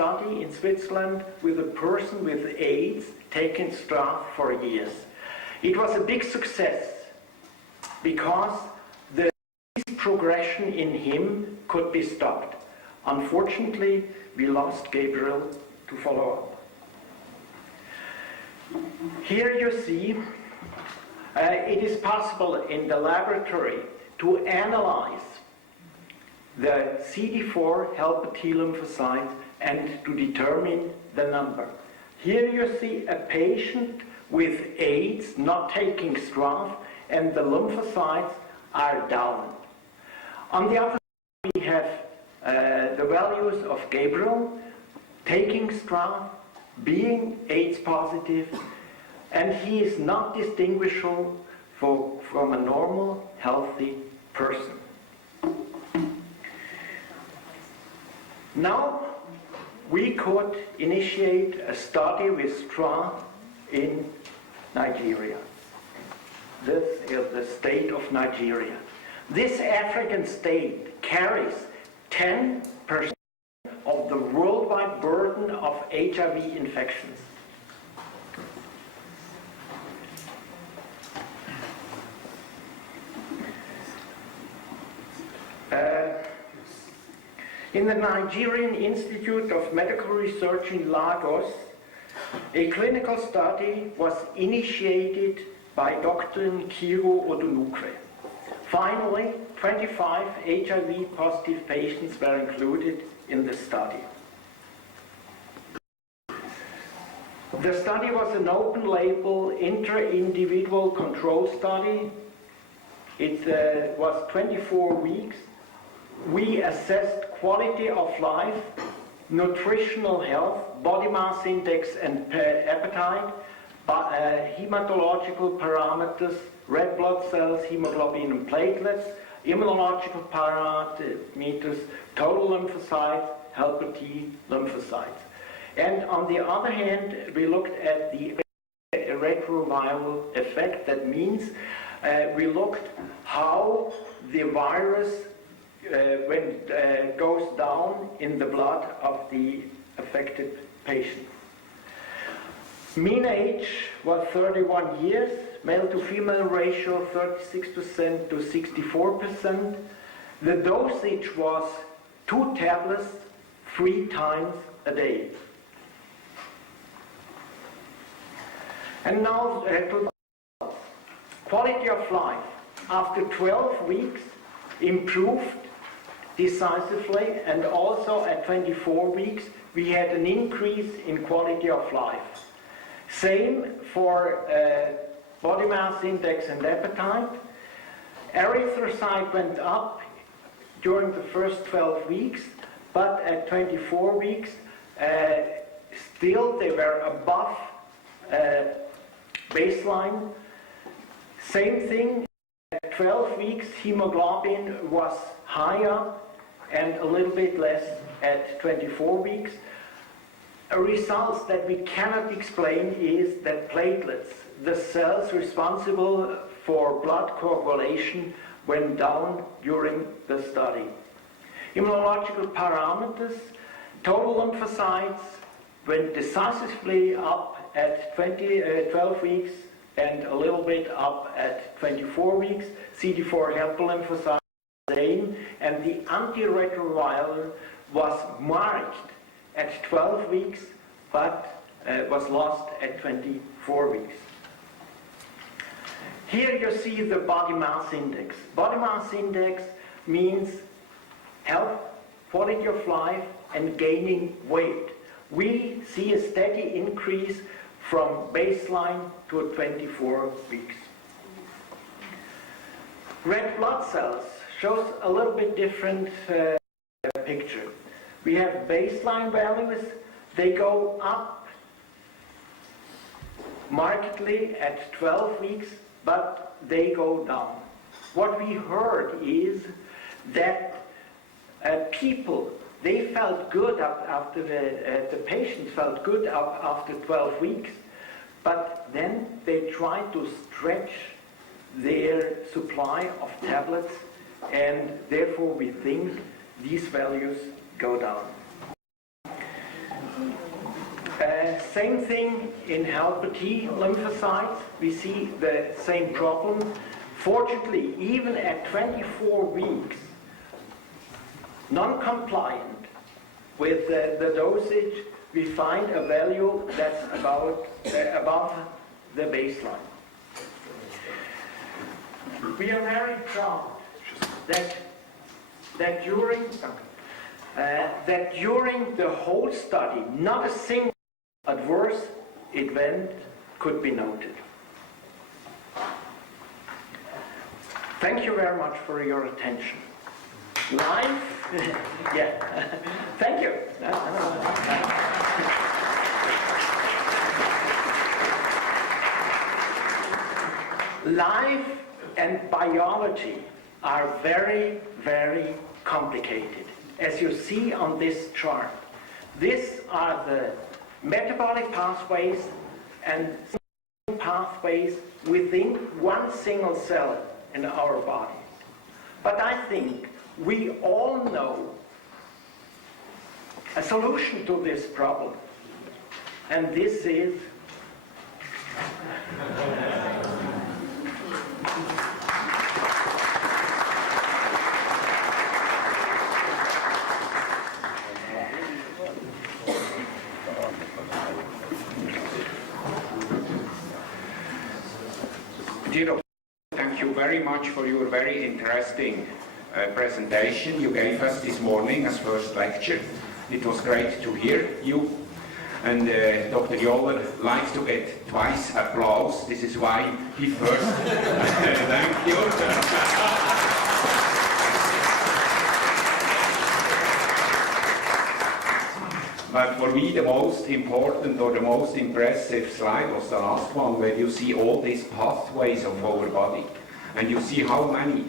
study in Switzerland with a person with AIDS taking Strath for years. It was a big success because the progression in him could be stopped. Unfortunately, we lost Gabriel to follow up. Here you see it is possible in the laboratory to analyze the CD4 helper T lymphocytes and to determine the number. Here you see a patient with AIDS not taking Strath, and the lymphocytes are down. On the other side, we have the values of Gabriel taking Strath, being AIDS positive, and he is not distinguishable from a normal, healthy person. Now, we could initiate a study with Strath in Nigeria. This is the state of Nigeria. This African state carries 10% of the worldwide burden of HIV infections. In the Nigerian Institute of Medical Research in Lagos, a clinical study was initiated by Dr. Nkiru Odunukwe. Finally, 25 HIV-positive patients were included in the study. The study was an open-label, inter-individual control study. It was 24 weeks. We assessed quality of life, nutritional health, body mass index and appetite, hematological parameters, red blood cells, hemoglobin and platelets, immunological parameters, total lymphocytes, helper T lymphocytes. And on the other hand, we looked at the retroviral effect. That means we looked how the virus goes down in the blood of the affected patient. Mean age was 31 years, male to female ratio 36% to 64%. The dosage was 2 tablets 3 times a day. And now to the quality of life. After 12 weeks, improved decisively, and also at 24 weeks, we had an increase in quality of life. Same for body mass index and appetite. Erythrocyte went up during the first 12 weeks, but at 24 weeks, still they were above baseline. Same thing, at 12 weeks, hemoglobin was higher and a little bit less at 24 weeks. Results that we cannot explain is that platelets, the cells responsible for blood coagulation, went down during the study. Immunological parameters, total lymphocytes went decisively up at 12 weeks and a little bit up at 24 weeks. CD4 helper lymphocytes same, and the antiretroviral was marked at 12 weeks, but was lost at 24 weeks. Here you see the body mass index. Body mass index means health, quality of life, and gaining weight. We see a steady increase from baseline to 24 weeks. Red blood cells shows a little bit different picture. We have baseline values. They go up markedly at 12 weeks, but they go down. What we heard is that people, they felt good after the patients felt good after 12 weeks, but then they tried to stretch their supply of tablets, and therefore we think these values go down. Same thing in helper T lymphocytes. We see the same problem. Fortunately, even at 24 weeks, non-compliant with the dosage, we find a value that's above the baseline. We are very proud that during the whole study, not a single adverse event could be noted. Thank you very much for your attention. Live? Yeah. Thank you. Life and biology are very, very complicated. As you see on this chart, these are the metabolic pathways and pathways within one single cell in our body. But I think we all know a solution to this problem, and this is thank you very much for your very interesting presentation you gave us this morning as first lecture. It was great to hear you. And Dr. Joller likes to get twice applause. This is why he first. Thank you. But for me, the most important or the most impressive slide was the last one, where you see all these pathways of our body. And you see how many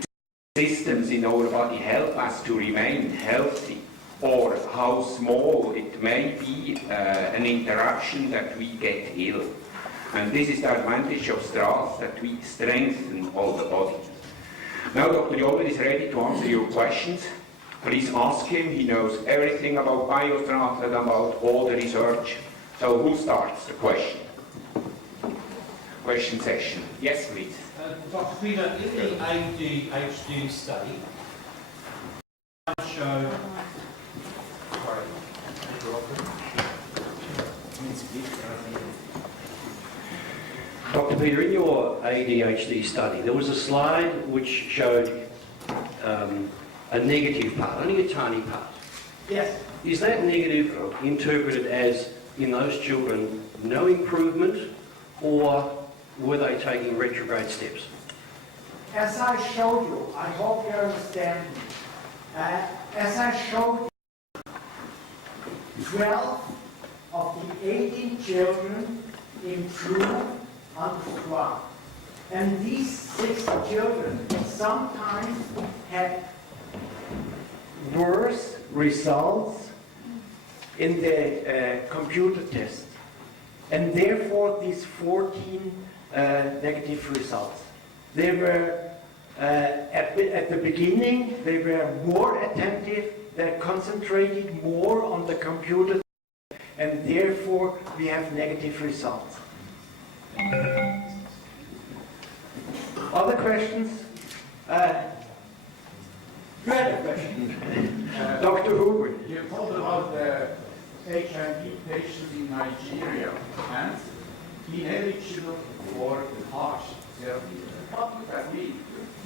systems in our body help us to remain healthy, or how small it may be an interruption that we get ill. And this is the advantage of Strath, that we strengthen all the body. Now Dr. Joller is ready to answer your questions. Please ask him. He knows everything about biostrath and about all the research. So who starts the question session? Yes, please. Dr. Peter, in the ADHD study, showed. Dr. Peter, in your ADHD study, there was a slide which showed a negative part, only a tiny part. yes. Is that negative interpreted as, in those children, no improvement, or were they taking retrograde steps? As I showed you, I hope you understand me. As I showed you, 12 of the 18 children improved under 12. And these 6 children sometimes had Worse results in the computer test, and therefore these 14 negative results. They were at the beginning, they were more attentive, they concentrated more on the computer, and therefore we have negative results. Other questions? You had a question. Dr. Huber. You talked about the HIV patients in Nigeria and ineligible for the HARSH therapy. What would that mean?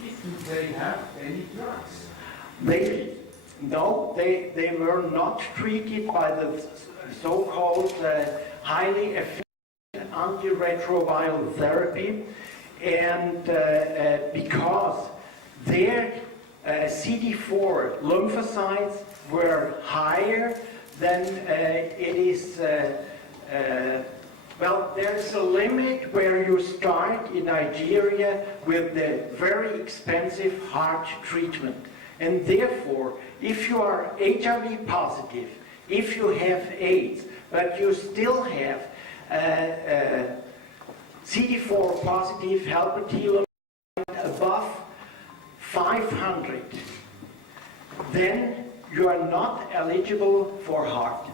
Did they have any drugs? They were not treated by the so-called highly effective antiretroviral therapy, and because their CD4 lymphocytes were higher than it is. Well, there's a limit where you start in Nigeria with the very expensive heart treatment. And therefore, if you are HIV positive, if you have AIDS, but you still have CD4 positive helper T lymphocyte above 500, then you are not eligible for heart.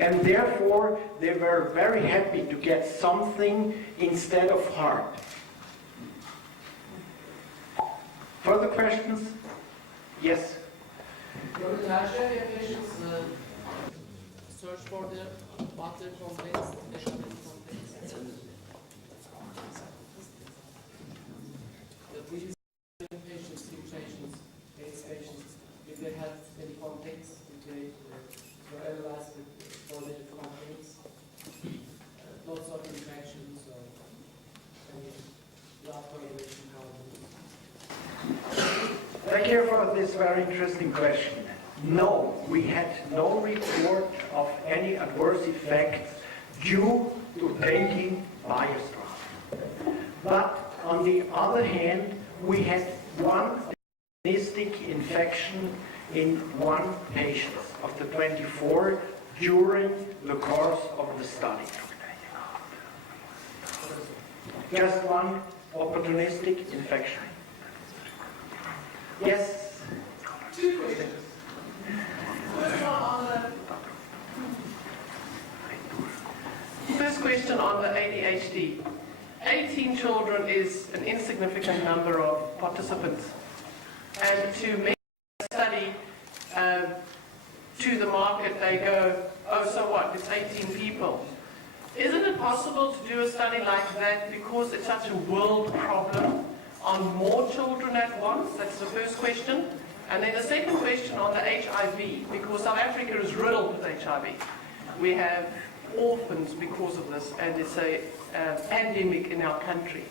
And therefore, they were very happy to get something instead of heart. Further questions? Yes? During larger patients search for the water complex, measurement complex. These patients, AIDS patients, if they have any complex, if they were analyzed with correlated complex, lots of infections or any blood coagulation problems. Thank you for this very interesting question. No, we had no report of any adverse effects due to taking Biostrand. But on the other hand, we had one opportunistic infection in one patient of the 24 during the course of the study. Just one opportunistic infection. Yes? Two questions. First question on the ADHD. 18 children is an insignificant number of participants. And to make a study to the market, they go, oh, so what, it's 18 people. Isn't it possible to do a study like that because it's such a world problem on more children at once? That's the first question. And then the second question on the HIV, because South Africa is riddled with HIV. We have orphans because of this, and it's a pandemic in our country.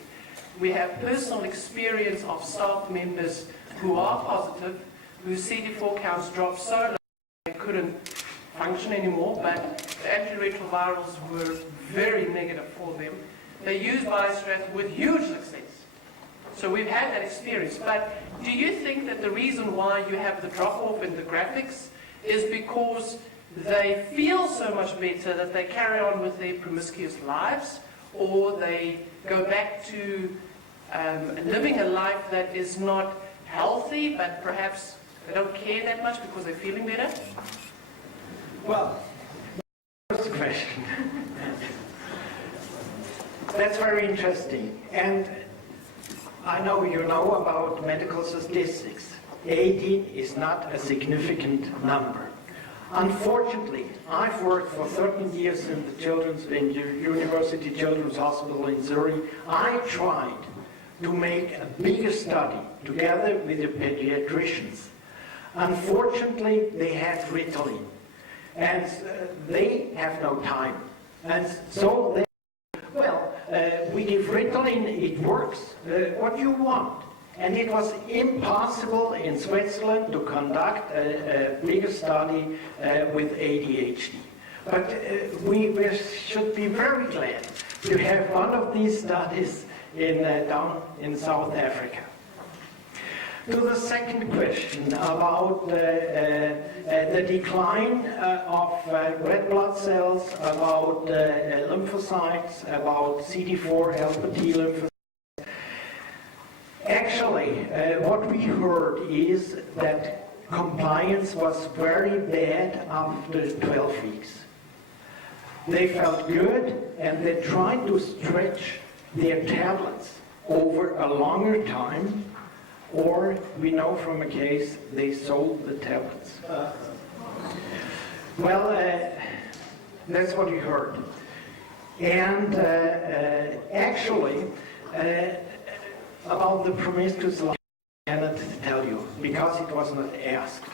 We have personal experience of staff members who are positive, whose CD4 counts dropped so low they couldn't function anymore, but the antiretrovirals were very negative for them. They used Biostrand with huge success. So we've had that experience. But do you think that the reason why you have the drop-off in the graphics is because they feel so much better that they carry on with their promiscuous lives, or they go back to living a life that is not healthy, but perhaps they don't care that much because they're feeling better? Well, first question. That's very interesting. And I know you know about medical statistics. 18 is not a significant number. Unfortunately, I've worked for 13 years in the University Children's Hospital in Zurich. I tried to make a bigger study together with the pediatricians. Unfortunately, they have Ritalin, and they have no time. And so they, well, we give Ritalin, it works. What do you want? And it was impossible in Switzerland to conduct a bigger study with ADHD. But we should be very glad to have one of these studies down in South Africa. To the second question about the decline of red blood cells, about lymphocytes, about CD4 alpha T lymphocytes. Actually, what we heard is that compliance was very bad after 12 weeks. They felt good, and they tried to stretch their tablets over a longer time, or we know from a case they sold the tablets. Well, that's what you heard. And actually, about the promiscuous life, I cannot tell you, because it was not asked.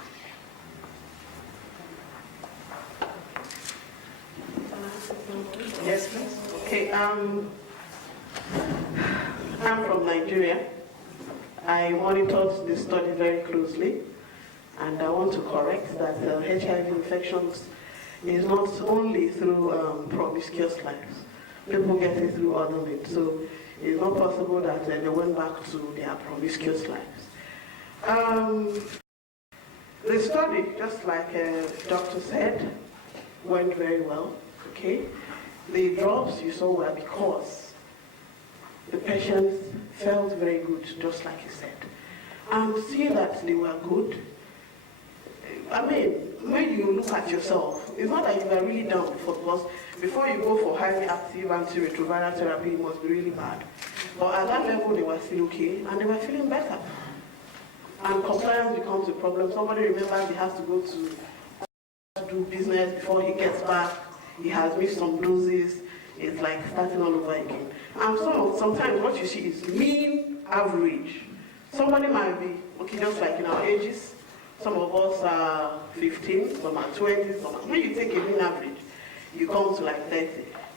Yes, please. Okay, I'm from Nigeria. I monitored this study very closely, and I want to correct that HIV infections is not only through promiscuous lives. People get it through other means. So it's not possible that they went back to their promiscuous lives. The study, just like the doctor said, went very well. Okay, the drops you saw were because the patients felt very good, just like you said. And seeing that they were good, I mean, when you look at yourself, It's not like you are really down before you go for highly active antiretroviral therapy, it must be really bad. But at that level, they were still okay, and they were feeling better. And compliance becomes a problem. Somebody remembers he has to go to do business before he gets back. He has missed some doses. It's like starting all over again. And sometimes what you see is mean average. Somebody might be, okay, just like in our ages, some of us are 15, some are 20, when you take a mean average, you come to like 30.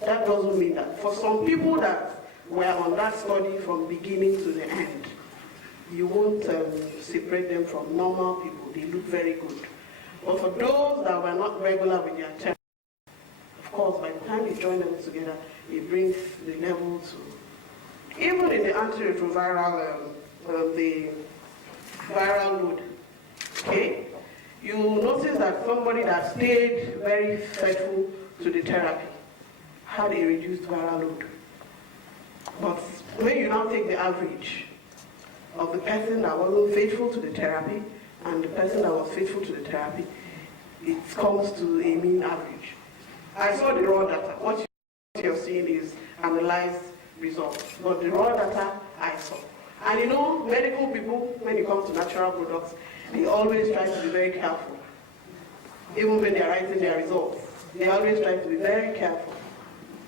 That doesn't mean that. For some people that were on that study from beginning to the end, you won't separate them from normal people. They look very good. But for those that were not regular with their therapy, of course, by the time you join them together, it brings the level to, even in the antiretroviral, the viral load, okay? You notice that somebody that stayed very faithful to the therapy had a reduced viral load. But when you now take the average of the person that wasn't faithful to the therapy and the person that was faithful to the therapy, it comes to a mean average. I saw the raw data. What you're seeing is analyzed results. But the raw data, I saw. And you know, medical people, when it comes to natural products, they always try to be very careful. Even when they're writing their results, they always try to be very careful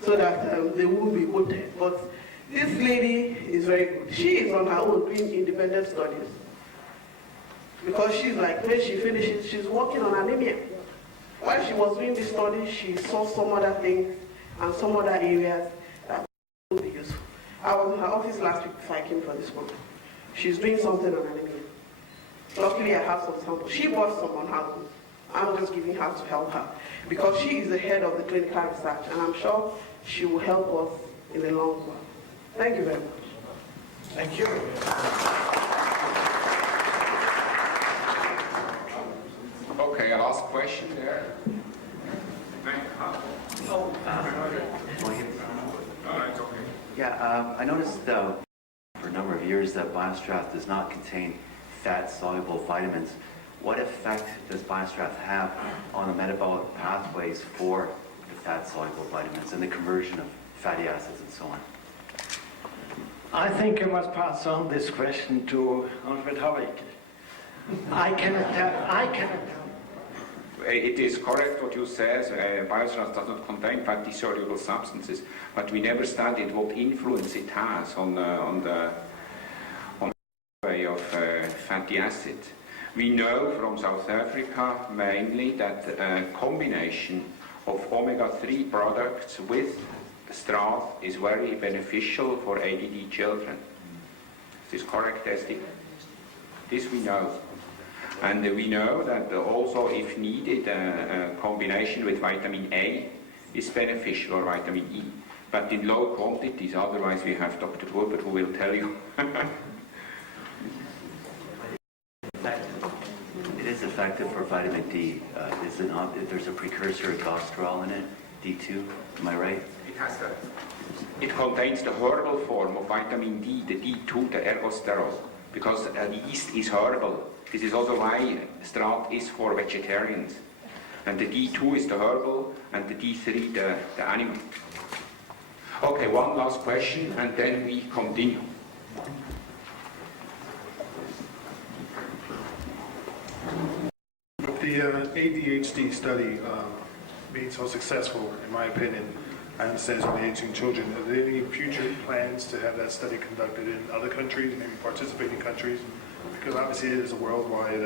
so that they won't be quoted. But this lady is very good. She is on her own doing independent studies. Because she's like, when she finishes, she's working on anemia. While she was doing this study, she saw some other things and some other areas that would be useful. I was in her office last week before I came for this program. She's doing something on anemia. Luckily, I have some samples. She bought some on her own. I'm just giving her to help her. Because she is the head of the clinical research, and I'm sure she will help us in the long run. Thank you very much. Thank you. Okay, a last question there. Yeah, I noticed for a number of years that BioStrath does not contain fat-soluble vitamins. What effect does BioStrath have on the metabolic pathways for the fat-soluble vitamins and the conversion of fatty acids and so on? I think I must pass on this question to Alfred Havik. I cannot tell. It is correct what you say. BioStrath does not contain fatty soluble substances, but we never studied what influence it has on the way of fatty acid. We know from South Africa mainly that a combination of omega-3 products with strath is very beneficial for ADD children. Is this correct, Esti? This we know. And we know that also, if needed, a combination with vitamin A is beneficial, or vitamin E. But in low quantities, otherwise we have Dr. Burber who will tell you. It is effective for vitamin D. Is it not? There's a precursor of gosterol in it, D2, am I right? It contains the herbal form of vitamin D, the D2, the ergosterol, because the yeast is herbal. This is also why strath is for vegetarians. And the D2 is the herbal, and the D3 the animal. Okay, one last question, and then we continue. The ADHD study being so successful, in my opinion, I understand it's only 18 children. Are there any future plans to have that study conducted in other countries, maybe participating countries? Because obviously it is a worldwide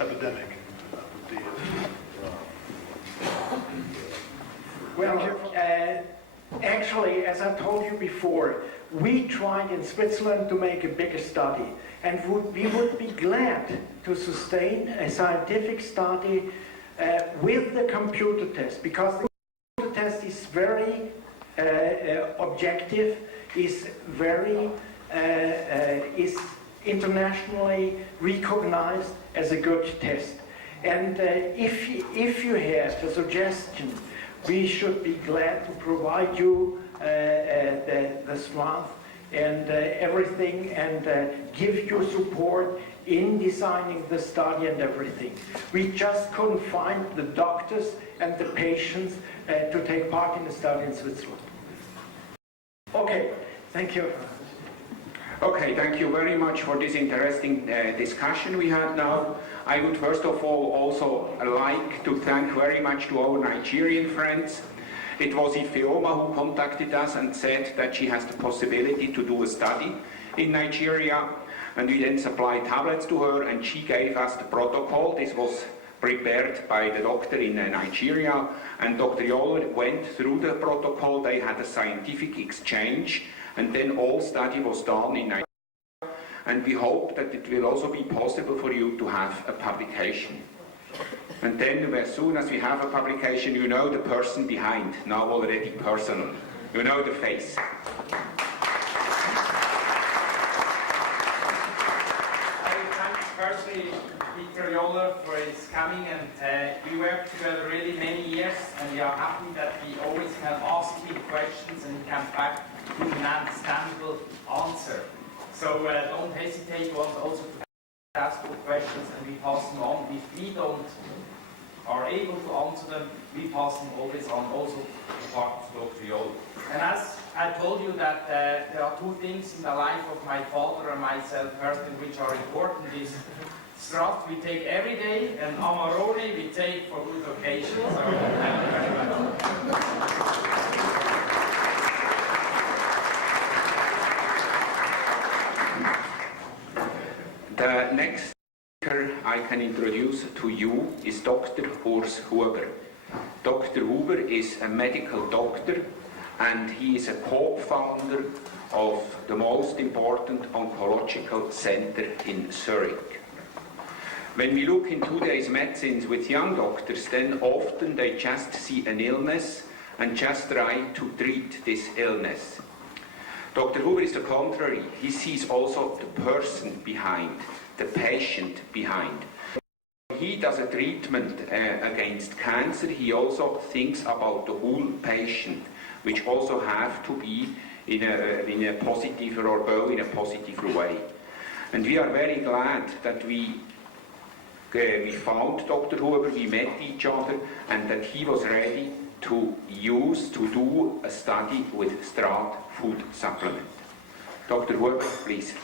epidemic. Well, actually, as I told you before, we tried in Switzerland to make a bigger study, and we would be glad to sustain a scientific study with the computer test, because the computer test is very objective, is very is internationally recognized as a good test. And if you have a suggestion, we should be glad to provide you the strath and everything, and give you support in designing the study and everything. We just couldn't find the doctors and the patients to take part in the study in Switzerland. Okay, thank you. Okay, thank you very much for this interesting discussion we had now. I would first of all also like to thank very much to our Nigerian friends. It was Ifeoma who contacted us and said that she has the possibility to do a study in Nigeria, and we then supplied tablets to her and she gave us the protocol. This was prepared by the doctor in Nigeria, and Dr. Joller went through the protocol. They had a scientific exchange, and then all study was done in Nigeria, and we hope that it will also be possible for you to have a publication. And then as soon as we have a publication, you know the person behind, now already personal. You know the face. I thank personally Dr. Joller for his coming, and we worked together really many years, and we are happy that we always can ask him questions and he comes back with an understandable answer. So don't hesitate also to ask good questions, and we pass them on. If we don't are able to answer them, we pass them always on, also to Dr. Joller. And as I told you that there are two things in the life of my father and myself personally which are important. Is Strat we take every day, and Amarone we take for good occasions. So, thank you very much. The next speaker I can introduce to you is Dr. Urs Huber. Dr. Huber is a medical doctor, and he is a co-founder of the most important oncological center in Zurich. When we look in today's medicines with young doctors, then often they just see an illness and just try to treat this illness. Dr. Huber is the contrary. He sees also the person behind, the patient behind. He does a treatment against cancer. He also thinks about the whole patient, which also have to be in a positive or go in a positive way. And we are very glad that we found Dr. Huber, we met each other, and that he was ready to do a study with Strat food supplement. Dr. Huber, please.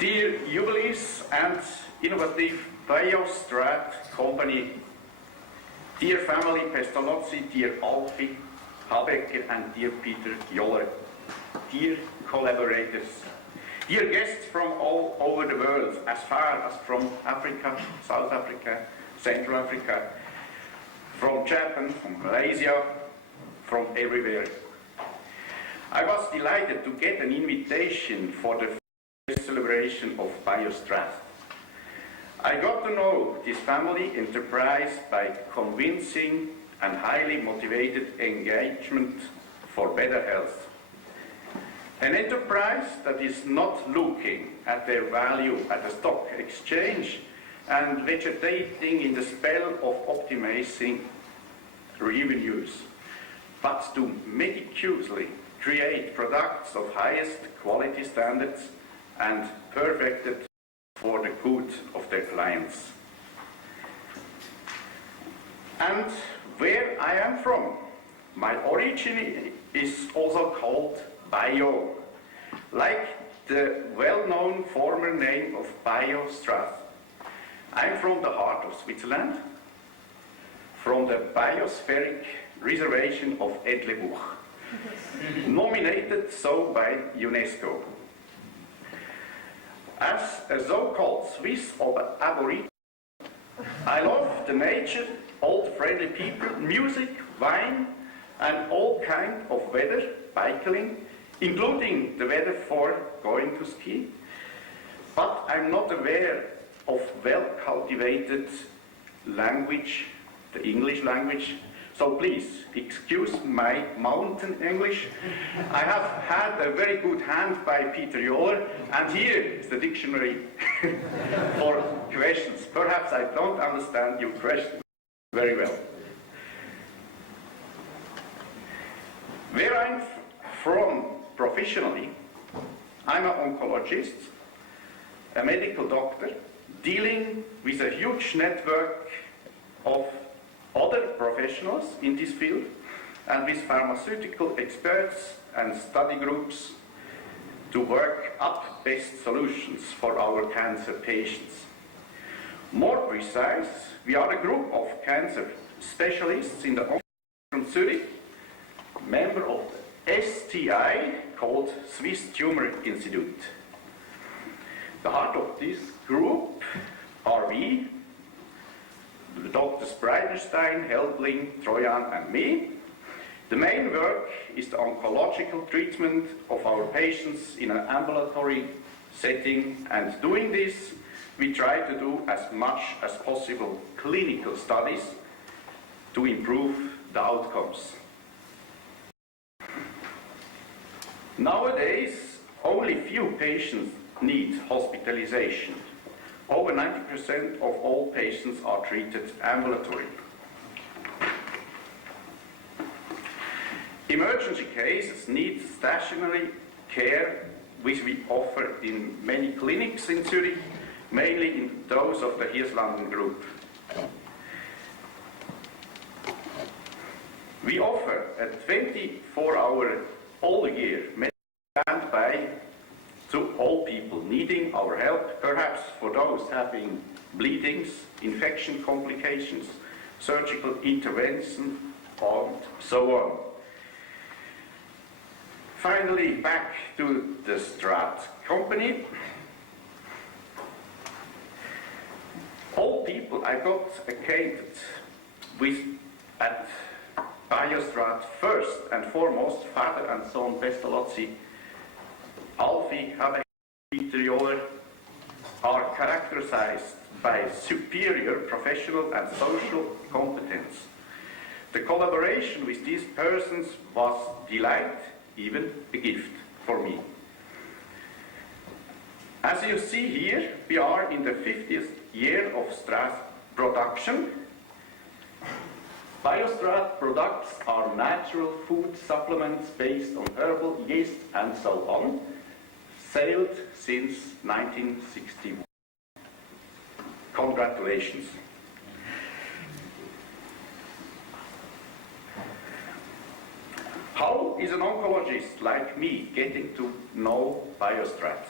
Dear Jubilees and innovative BioStrat company, dear family Pestalozzi, dear Alfie Habecker and dear Peter Joller, dear collaborators, dear guests from all over the world, as far as from Africa, South Africa, Central Africa, from Japan, from Malaysia, from everywhere. I was delighted to get an invitation for the celebration of BioStrat. I got to know this family enterprise by convincing and highly motivated engagement for better health. An enterprise that is not looking at their value at the stock exchange and vegetating in the spell of optimizing revenues, but to meticulously create products of highest quality standards and perfected for the good of their clients. And where I am from, my origin is also called Bio, like the well-known former name of BioStrat. I'm from the heart of Switzerland, from the biospheric reservation of Edlebuch, nominated so by UNESCO. As a so-called Swiss aborigine, I love the nature, old friendly people, music, wine, and all kind of weather, bicycling, including the weather for going to ski. But I'm not aware of well-cultivated language, the English language, So please, excuse my mountain English. I have had a very good hand by Peter Joller, and here is the dictionary for questions. Perhaps I don't understand your question very well. Where I'm from professionally, I'm an oncologist, a medical doctor, dealing with a huge network of other professionals in this field, and with pharmaceutical experts and study groups to work up best solutions for our cancer patients. More precise, we are a group of cancer specialists in the from Zurich, member of the STI, called Swiss Tumor Institute. The heart of this group are we, the Drs. Breitenstein, Helbling, Trojan, and me. The main work is the oncological treatment of our patients in an ambulatory setting, and doing this, we try to do as much as possible clinical studies to improve the outcomes. Nowadays, only few patients need hospitalization. Over 90% of all patients are treated ambulatory. Emergency cases need stationary care, which we offer in many clinics in Zurich, mainly in those of the Hirslanden group. We offer a 24-hour all-year standby to all people needing our help, perhaps for those having bleedings, infection complications, surgical intervention, and so on. Finally, back to the Strat company. All people I got acquainted with at Biostrat, first and foremost, father and son Pestalozzi, Alfie, Peter Joller, are characterized by superior professional and social competence. The collaboration with these persons was delight, even a gift for me. As you see here, we are in the 50th year of Strat production. Biostrat products are natural food supplements based on herbal yeast and so on, sailed since 1961. Congratulations. How is an oncologist like me getting to know Biostrat?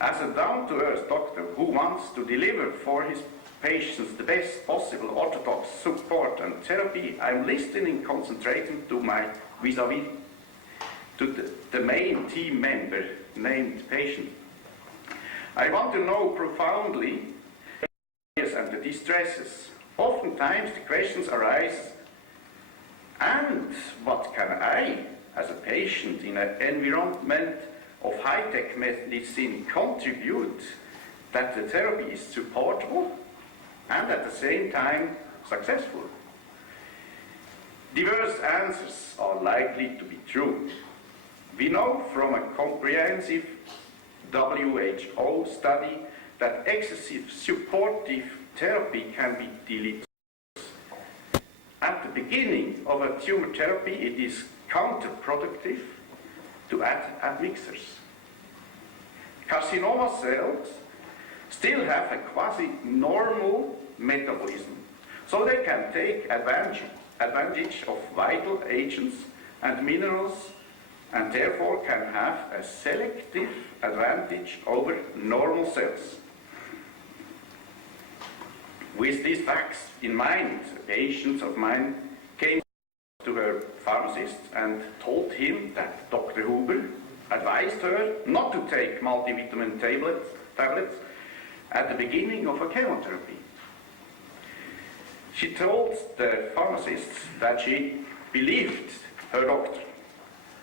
As a down-to-earth doctor who wants to deliver for his patients the best possible orthodox support and therapy, I'm listening, concentrating to my vis-a-vis, to the main team member named patient. I want to know profoundly and the distresses. Oftentimes the questions arise, and what can I, as a patient in an environment of high-tech medicine, contribute that the therapy is supportable and at the same time successful? Diverse answers are likely to be true. We know from a comprehensive WHO study that excessive supportive therapy can be deleterious. At the beginning of a tumor therapy, it is counterproductive to add admixtures. Carcinoma cells still have a quasi-normal metabolism, so they can take advantage of vital agents and minerals, and therefore can have a selective advantage over normal cells. With these facts in mind, patients of mine came to her pharmacist and told him that Dr. Huber advised her not to take multivitamin tablets at the beginning of a chemotherapy. She told the pharmacist that she believed her doctor.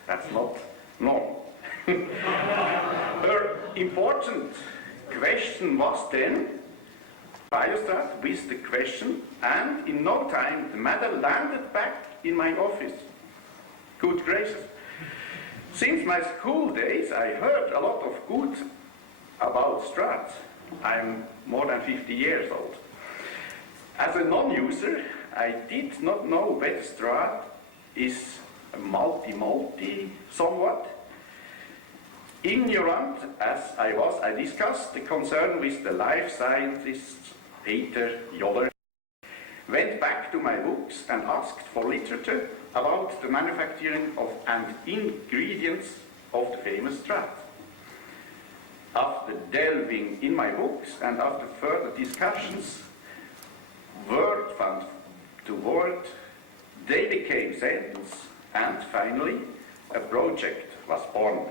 That's not normal. Her important question was then, Biostrat with the question, and in no time the matter landed back in my office. Good gracious. Since my school days, I heard a lot of good about Strat. I'm more than 50 years old. As a non-user, I did not know whether Strat is a multi somewhat. Ignorant as I was, I discussed the concern with the life scientist Peter Joller, went back to my books and asked for literature about the manufacturing of and ingredients of the famous Strat. After delving in my books and after further discussions, word found to word, they became sentence, and finally a project was born.